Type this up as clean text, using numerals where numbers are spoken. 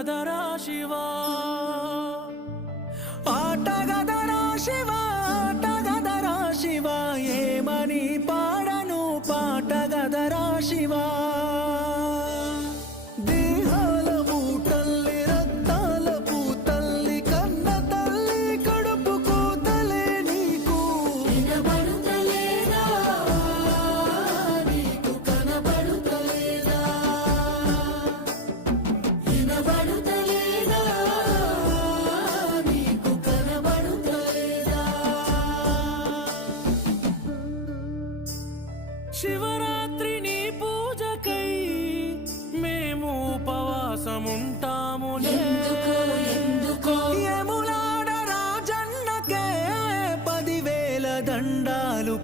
గదరా శివా ఆట గదరా శివా ఆట గదరా శివా ఏమని పాడను పాట గదరా శివా దేహాల పూటల్లి రక్తాల పూతల్లి కన్న తల్లి కడుపు కూతలే నీకు వినబడుతలేదా నీకు కనబడుతలేదా వినబడుతలేదా నీకు కనబడుతలేదా శివరా